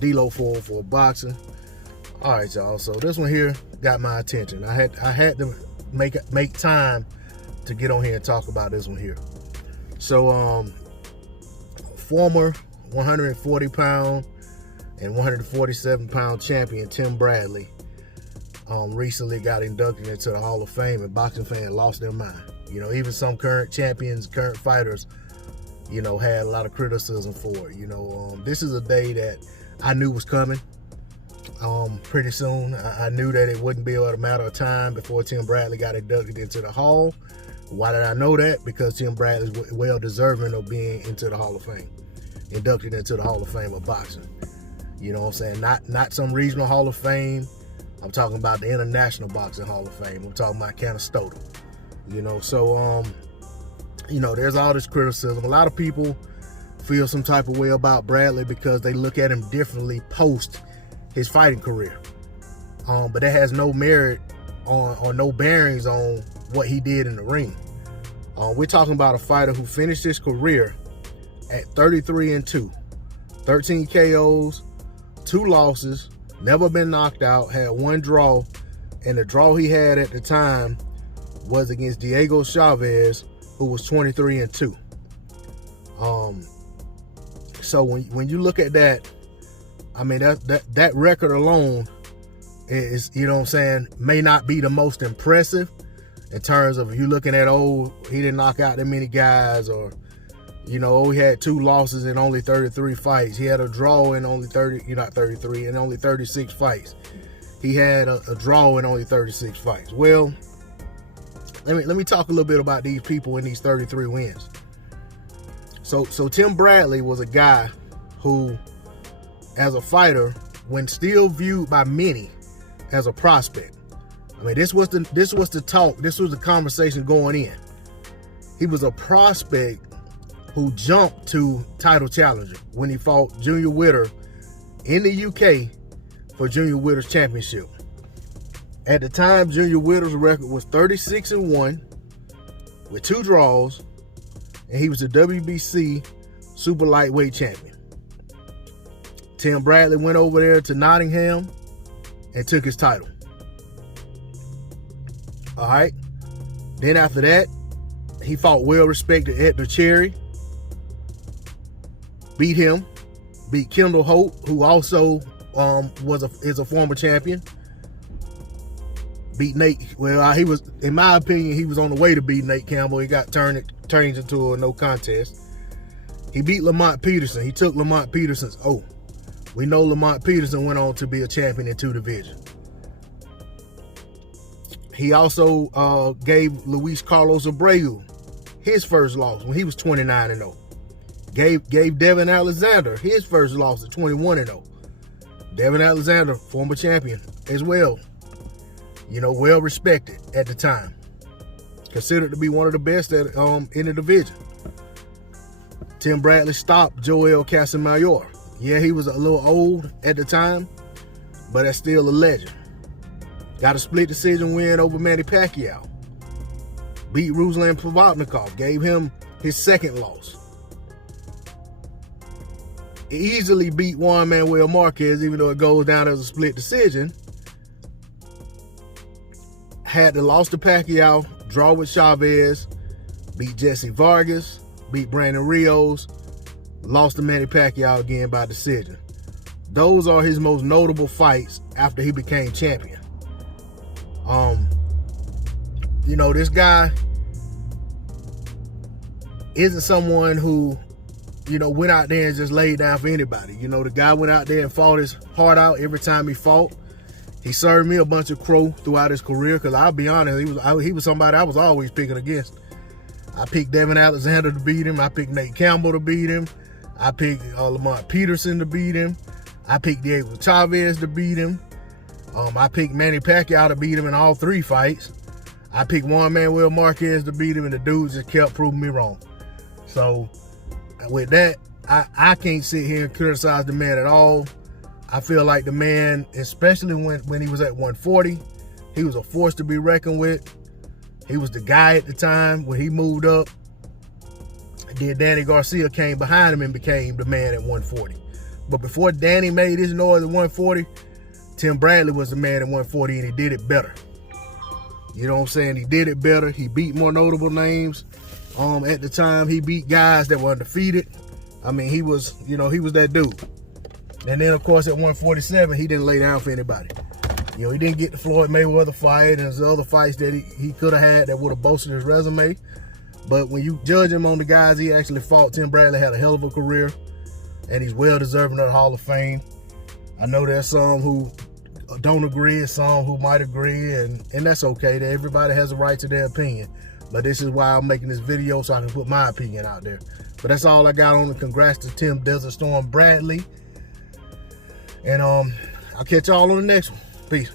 D-Lo for boxing. All right, y'all. So this one here got my attention. I had to make time to get on here and talk about this one here. So former 140-pound and 147-pound champion Tim Bradley recently got inducted into the Hall of Fame, and boxing fans lost their mind. You know, even some current champions, current fighters, you know, had a lot of criticism for it. You know, this is a day that I knew was coming pretty soon. I knew that it wouldn't be a matter of time before Tim Bradley got inducted into the Hall. Why did I know that? Because Tim Bradley is well deserving of being into the Hall of Fame, inducted into the Hall of Fame of boxing. You know what I'm saying? Not some regional Hall of Fame. I'm talking about the International Boxing Hall of Fame. I'm talking about Canastora. You know, so you know, there's all this criticism. A lot of people feel some type of way about Bradley because they look at him differently post his fighting career. But that has no merit or no bearings on what he did in the ring. We're talking about a fighter who finished his career at 33-2, 13 KOs, 2 losses, never been knocked out, had 1 draw, and the draw he had at the time was against Diego Chavez, who was 23-2. So when you look at that, I mean, that record alone is, you know what I'm saying, may not be the most impressive in terms of you looking at, oh, he didn't knock out that many guys, or, you know, oh, he had 2 losses in only 33 fights. He had a draw in only 36 fights. He had a draw in only 36 fights. Well, let me talk a little bit about these people in these 33 wins. So Tim Bradley was a guy who, as a fighter, when still viewed by many as a prospect. I mean, this was the talk, this was the conversation going in. He was a prospect who jumped to title challenger when he fought Junior Witter in the UK for Junior Witter's championship. At the time, Junior Witter's record was 36-1 with 2 draws, and he was the WBC super lightweight champion. Tim Bradley went over there to Nottingham and took his title. All right. Then after that, he fought well-respected Edgar Cherry, beat him, beat Kendall Holt, who also is a former champion. Beat Nate. Well, he was, in my opinion, he was on the way to beat Nate Campbell. He got turned into a no contest. He beat Lamont Peterson. He took Lamont Peterson's oath. We know Lamont Peterson went on to be a champion in 2 divisions. He also gave Luis Carlos Abreu his first loss when he was 29-0. Gave Devin Alexander his first loss at 21-0. Devin Alexander, former champion as well. You know, well respected at the time. Considered to be one of the best in the division. Tim Bradley stopped Joel Casamayor. Yeah, he was a little old at the time, but that's still a legend. Got a split decision win over Manny Pacquiao. Beat Ruslan Provodnikov, gave him his 2nd loss. Easily beat Juan Manuel Marquez, even though it goes down as a split decision. Had the loss to Pacquiao, draw with Chavez, beat Jesse Vargas, beat Brandon Rios, lost to Manny Pacquiao again by decision. Those are his most notable fights after he became champion. You know, this guy isn't someone who, you know, went out there and just laid down for anybody. You know, the guy went out there and fought his heart out every time he fought. He served me a bunch of crow throughout his career, because I'll be honest, he was somebody I was always picking against. I picked Devin Alexander to beat him. I picked Nate Campbell to beat him. I picked Lamont Peterson to beat him. I picked Diego Chavez to beat him. I picked Manny Pacquiao to beat him in all 3 fights. I picked Juan Manuel Marquez to beat him, and the dudes just kept proving me wrong. So with that, I can't sit here and criticize the man at all. I feel like the man, especially when he was at 140, he was a force to be reckoned with. He was the guy at the time when he moved up. Then Danny Garcia came behind him and became the man at 140. But before Danny made his noise at 140, Tim Bradley was the man at 140, and he did it better. You know what I'm saying? He did it better. He beat more notable names. At the time, he beat guys that were undefeated. I mean, he was that dude. And then, of course, at 147, he didn't lay down for anybody. You know, he didn't get the Floyd Mayweather fight, and there's other fights that he could have had that would have boosted his resume. But when you judge him on the guys he actually fought, Tim Bradley had a hell of a career, and he's well deserving of the Hall of Fame. I know there's some who don't agree, and some who might agree, and that's okay. Everybody has a right to their opinion. But this is why I'm making this video, so I can put my opinion out there. But that's all I got on it. Congrats to Tim Desert Storm Bradley. And I'll catch y'all on the next one. Peace.